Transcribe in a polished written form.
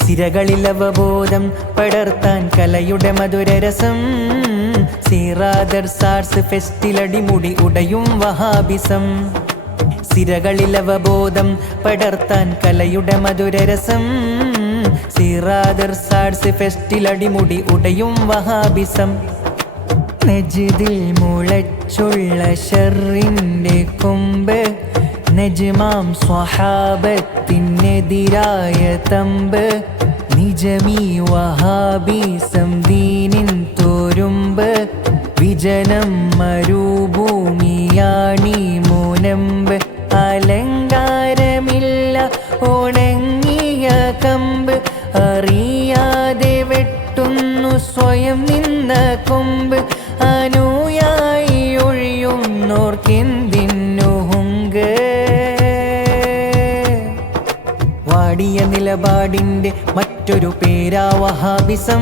സിരകളിൽ അവബോധം പടർത്താൻ കലയുടെ മധുരരസം. സീറാദർസാർസ് ഫെസ്റ്റിലടിമുടി ഉടയും വഹാബിസം. സിരകളിൽ അവബോധം പടർത്താൻ കലയുടെ മധുരരസം. സീറാദർസാർസ് ഫെസ്റ്റിലടിമുടി ഉടയും വഹാബിസം. നജ്ദിൽ മുളച്ചുള്ള ഷർറിന്റെ കൊമ്പ്, നജ്മാം സ്വഹാബത്തിനെതിരായ തമ്പ്. നിജമീ വഹാബിസം ദീനിൻ തുരുമ്പ്, വിജനം മരുഭൂമിയാണീ മുനമ്പ്. അലങ്കാരമില്ല ഉണങ്ങിയ കമ്പ്, അറിയാതെ വെട്ടുന്നു സ്വയം നിന്ന കൊമ്പ്. അനുയായി ഒഴിയുന്നോർക്കെന്തിന്നു ഹുങ്ക്. വാടിയ നിലപാടിൻ്റെ മറ്റൊരു പേരാ വഹാബിസം.